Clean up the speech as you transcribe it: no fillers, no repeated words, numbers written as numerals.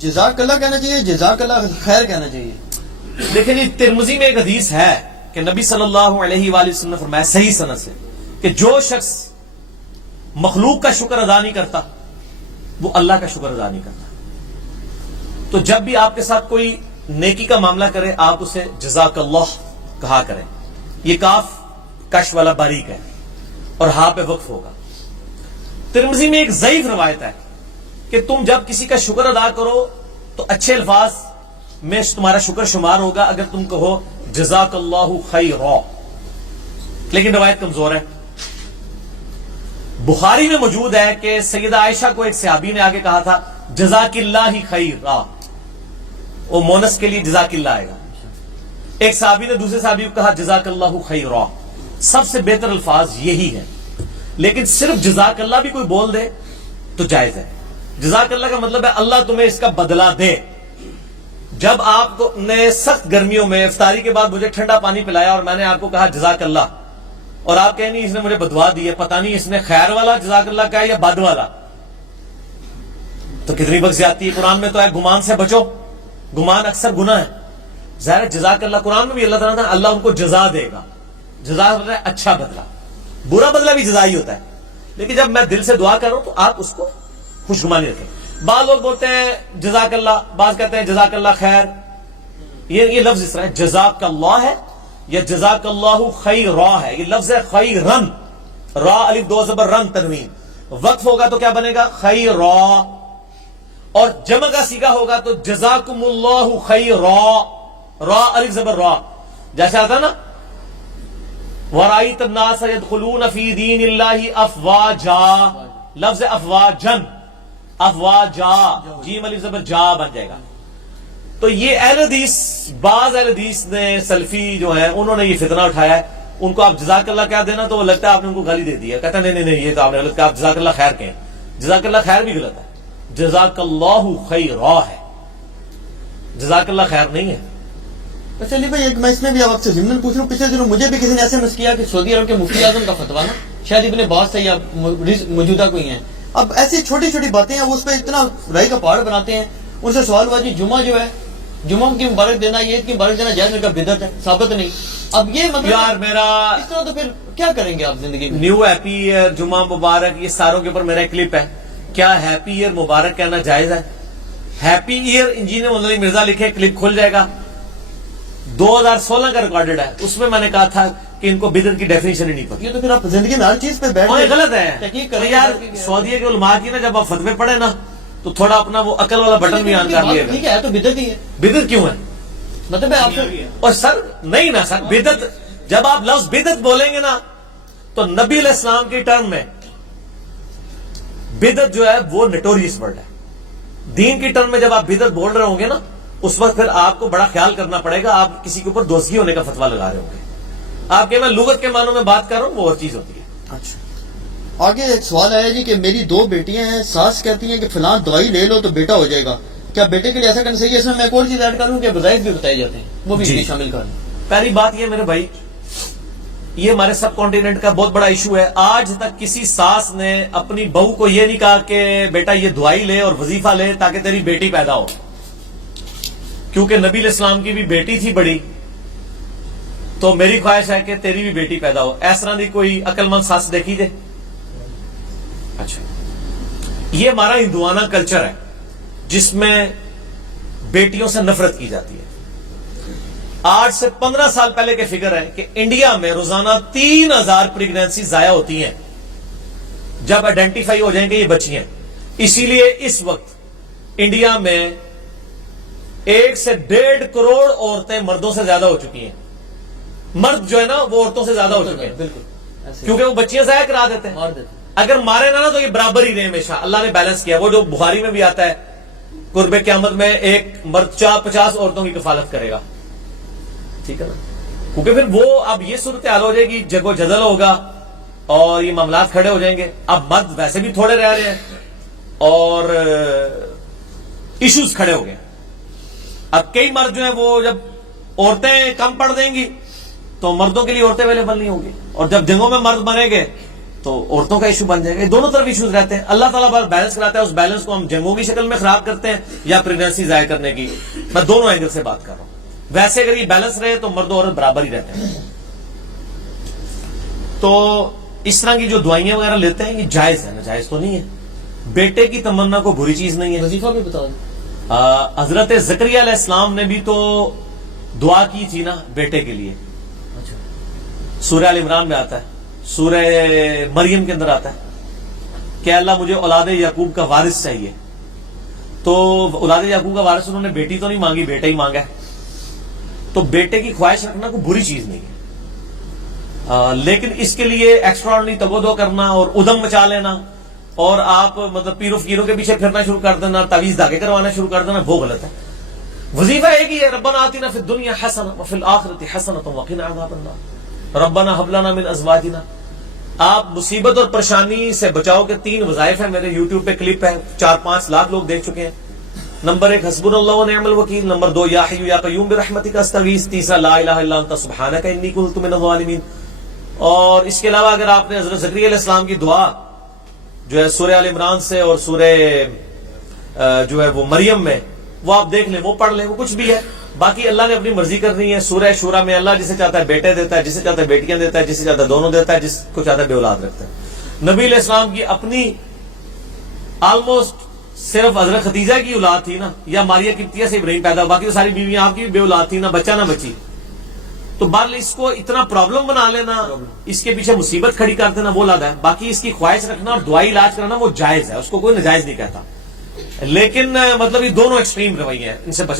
جزاک اللہ کہنا چاہیے، جزاک اللہ خیر کہنا چاہیے؟ دیکھیں جی، ترمذی میں ایک حدیث ہے کہ نبی صلی اللہ علیہ وآلہ وسلم نے فرمایا صحیح سند سے کہ جو شخص مخلوق کا شکر ادا نہیں کرتا وہ اللہ کا شکر ادا نہیں کرتا. تو جب بھی آپ کے ساتھ کوئی نیکی کا معاملہ کرے آپ اسے جزاک اللہ کہا کریں. یہ کاف کش والا باریک ہے اور ہاں پہ وقف ہوگا. ترمذی میں ایک ضعیف روایت ہے کہ تم جب کسی کا شکر ادا کرو تو اچھے الفاظ میں تمہارا شکر شمار ہوگا اگر تم کہو جزاک اللہ خیرا، لیکن روایت کمزور ہے. بخاری میں موجود ہے کہ سیدہ عائشہ کو ایک صحابی نے آگے کہا تھا جزاک اللہ خیرا، وہ مونس کے لیے جزاک اللہ آئے گا. ایک صحابی نے دوسرے صحابی کو کہا جزاک اللہ خیرا. سب سے بہتر الفاظ یہی ہے، لیکن صرف جزاک اللہ بھی کوئی بول دے تو جائز ہے. جزاک اللہ کا مطلب ہے اللہ تمہیں اس کا بدلہ دے. جب آپ نے سخت گرمیوں میں افطاری کے بعد مجھے ٹھنڈا پانی پلایا اور میں نے آپ کو کہا جزاک اللہ، اور آپ کہیں نہیں اس نے مجھے بدوا دی ہے، پتہ نہیں اس نے خیر والا جزاک اللہ کہا یا بد والا، تو کتنی وقت زیادتی ہے. قرآن میں تو ہے گمان سے بچو، گمان اکثر گناہ ہے. ظاہر جزاک اللہ قرآن میں بھی اللہ تعالیٰ اللہ ان کو جزا دے گا. جزا مطلب ہے اچھا بدلہ، برا بدلہ بھی جزا ہی ہوتا ہے. لیکن جب میں دل سے دعا کروں تو آپ اس کو خوشگمانی رکھیں. بعض لوگ بولتے ہیں جزاک اللہ، بعض کہتے ہیں جزاک اللہ خیر. یہ لفظ اس طرح ہے، جزاک اللہ ہے یا جزاک اللہ خیرا ہے. یہ لفظ ہے خیرن، را الف دو زبر رن تنوین. وقف ہوگا تو کیا بنے گا خیرا، اور جمع کا صیغہ ہوگا تو جزاکم اللہ خیرا، را الف زبر را. جیسے آتا نا وَرَأَيْتَ النَّاسَ يَدْخُلُونَ فِي دِينِ اللَّهِ أَفْوَاجًا، لفظ افواجن، افواجا جیم الف زبر جا بن جائے گا. تو یہ اہل حدیث، بعض اہل حدیث نے سلفی جو ہے انہوں نے یہ فتنہ اٹھایا ہے. ان کو آپ جزاک اللہ کہہ دینا تو وہ لگتا ہے آپ نے ان کو گالی دے دی ہے. کہتا ہے نہیں نہیں یہ تو آپ نے غلط کہا، آپ جزاک اللہ خیر کہیں. جزاک اللہ خیر بھی غلط ہے، جزاک اللہ خیرا ہے، جزاک اللہ خیر نہیں ہے. اچھا علی بھائی، ایک میں اس میں بھی آپ سے ضمن پوچھ رہا ہوں، پچھلے دنوں مجھے بھی کسی نے ایسے مس کیا کہ سعودی عرب کے مفتی اعظم کا فتویٰ نا شاید ابن باز سے یا موجودہ کوئی ہیں. اب ایسی چھوٹی چھوٹی باتیں ہیں اس پہ اتنا رائی کا پہاڑ بناتے ہیں. ان سے سوال ہوا جی جمعہ جو ہے، جمعہ کی مبارک دینا، یہ عید کی مبارک دینا جائز کا بدعت ہے، ثابت نہیں. اب یہ مطلب یار میرا اس طرح تو پھر کیا کریں گے آپ زندگی میں؟ نیو ہیپی ایئر، جمعہ مبارک، یہ ساروں کے اوپر میرا ایک کلپ ہے. کیا ہیپی ایئر مبارک کہنا جائز ہے؟ ہیپی ایئر انجینئر محمد علی مرزا لکھے، کلپ کھل جائے گا. 2016 کا ریکارڈڈ ہے، اس میں نے کہا تھا کہ ان کو بدعت کی ڈیفینیشن ہی نہیں پتہ. یہ تو پھر آپ زندگی میں ہر چیز پہ بیٹھ یہ غلط ہے. تحقیق تو کریں یار سعودیہ کے علماء کی نا جب آپ فتوے پڑھے نا تو تھوڑا اپنا وہ عقل والا بٹن بھی آن کر لیے گا. ٹھیک ہے تو بدعت ہی ہے. بدعت کیوں ہے؟ مطلب ہے آپ سے اور سر نہیں نا سر، بدعت جب آپ لفظ بدعت بولیں گے نا تو نبی علیہ السلام کی ٹرم میں بدعت جو ہے وہ نٹوریس ورڈ ہے. دین کی ٹرم میں جب آپ بدعت بول رہے ہوں گے نا اس وقت پھر آپ کو بڑا خیال کرنا پڑے گا. آپ کسی کے اوپر دوزخی ہونے کا فتویٰ لگا رہے ہوں گے. آپ کے میں لغت کے معنوں میں بات کر رہا ہوں وہ اور چیز ہوتی ہے. اچھا آگے ایک سوال آیا جی کہ میری 2 بیٹیاں ہیں، ساس کہتی ہیں کہ فلاں دوائی لے لو تو بیٹا ہو جائے گا، کیا بیٹے کے لیے ایسا کرنا چاہیے؟ اس میں ایک اور چیز ایڈ کروں کہ وظائف بھی بتائے جاتے ہیں، وہ بھی شامل کر لیں. پہلی بات یہ میرے بھائی، یہ ہمارے سب کانٹیننٹ کا بہت بڑا ایشو ہے. آج تک کسی ساس نے اپنی بہو کو یہ نہیں کہا کہ بیٹا یہ دوائی لے اور وظیفہ لے تاکہ تیری بیٹی پیدا ہو، کیونکہ نبی علیہ السلام کی بھی بیٹی تھی بڑی، تو میری خواہش ہے کہ تیری بھی بیٹی پیدا ہو. اس طرح دی کوئی عقل مند ساس دیکھی جائے؟ اچھا، یہ ہمارا ہندوانہ کلچر ہے جس میں بیٹیوں سے نفرت کی جاتی ہے. آج سے 15 سال پہلے کے فگر ہے کہ انڈیا میں روزانہ 3000 پریگنینسی ضائع ہوتی ہیں جب آئیڈینٹیفائی ہو جائیں گے یہ بچی ہیں. اسی لیے اس وقت انڈیا میں 1 سے 1.5 کروڑ عورتیں مردوں سے زیادہ ہو چکی ہیں. مرد جو ہے نا وہ عورتوں سے زیادہ ہو چکے ہیں بالکل، کیونکہ وہ بچیاں ضائع کرا دیتے ہیں. اگر مارے نہ تو یہ برابر ہی رہے ہمیشہ. اللہ نے بیلنس کیا. وہ جو بخاری میں بھی آتا ہے قرب قیامت میں ایک مرد 50 عورتوں کی کفالت کرے گا، ٹھیک ہے نا. کیونکہ پھر وہ اب یہ صورتحال ہو جائے گی، جگ و جدل ہوگا اور یہ معاملات کھڑے ہو جائیں گے. اب مرد ویسے بھی تھوڑے رہ رہے ہیں اور ایشوز کھڑے ہو گئے. اب کئی مرد جو ہیں وہ جب عورتیں کم پڑ دیں گی تو مردوں کے لیے عورتیں اویلیبل نہیں ہوں گی، اور جب جنگوں میں مرد مریں گے تو عورتوں کا ایشو بن جائے گا. یہ دونوں طرف ایشوز رہتے ہیں. اللہ تعالیٰ بار بیلنس کراتا ہے, اس بیلنس کو ہم جنگوں کی شکل میں خراب کرتے ہیں یا پریگنینسی ضائع کرنے کی. میں دونوں اینگل سے بات کر رہا ہوں. ویسے اگر یہ بیلنس رہے تو مرد و عورت برابر ہی رہتے ہیں. تو اس طرح کی جو دعائیاں وغیرہ لیتے ہیں یہ جائز ہے, ناجائز تو نہیں ہے. بیٹے کی تمنا کو بری چیز نہیں ہے. وظیفہ بھی بتا دیں. حضرت زکریا علیہ السلام نے بھی تو دعا کی تھی نا بیٹے کے لیے. اچھا, سورہ ال عمران میں آتا ہے, سورہ مریم کے اندر آتا ہے کہ اللہ مجھے اولاد یعقوب کا وارث چاہیے. تو اولاد یعقوب کا وارث انہوں نے بیٹی تو نہیں مانگی, بیٹا ہی مانگا ہے. تو بیٹے کی خواہش رکھنا کوئی بری چیز نہیں ہے, لیکن اس کے لیے ایکسٹراڈنری تبودو کرنا اور ادم مچا لینا اور آپ مطلب پیر و فقیروں کے پیچھے پھرنا شروع کر دینا, تعویذ دھاگے کروانا شروع کر دینا, وہ غلط ہے. وظیفہ ایک ہی ہے, ربنا آتنا فی الدنیا حسنہ وفی الآخرۃ حسنۃ وقنا عذاب النار ربنا ھب لنا من ازواجنا. آپ مصیبت اور پریشانی سے بچاؤ کے 3 وظائف ہیں. میرے یوٹیوب پہ کلپ ہے, 4-5 لاکھ لوگ دیکھ چکے ہیں. نمبر 1 حسبنا اللہ ونعم الوکیل. نمبر 2 یا حی یا قیوم برحمتک استغیث. تیسرا لا الہ الا انت سبحانک انی کنت من الظالمین. اور اس کے علاوہ اگر آپ نے حضرت زکریا علیہ السلام کی دعا جو ہے سورہ ال عمران سے اور سورہ جو ہے وہ مریم میں, وہ آپ دیکھ لیں, وہ پڑھ لیں, وہ کچھ بھی ہے. باقی اللہ نے اپنی مرضی کرنی ہے. سورہ شورا میں اللہ جسے چاہتا ہے بیٹے دیتا ہے, جسے چاہتا ہے بیٹیاں دیتا ہے, جسے چاہتا ہے دونوں دیتا ہے, جس کو چاہتا ہے بے اولاد رکھتا ہے. نبی علیہ السلام کی اپنی آلموسٹ صرف حضرت خدیجہ کی اولاد تھی نا, یا ماریہ قبطیہ سے ابراہیم پیدا, باقی وہ ساری بیویاں آپ کی بے اولاد تھی, نہ بچہ نہ بچی. تو بہرحال اس کو اتنا پرابلم بنا لینا, اس کے پیچھے مصیبت کھڑی کر دینا, وہ لگا ہے. باقی اس کی خواہش رکھنا اور دعائی علاج کرنا وہ جائز ہے, اس کو کوئی ناجائز نہیں کہتا. لیکن مطلب یہ دونوں ایکسٹریم رویے ہیں, ان سے بچنا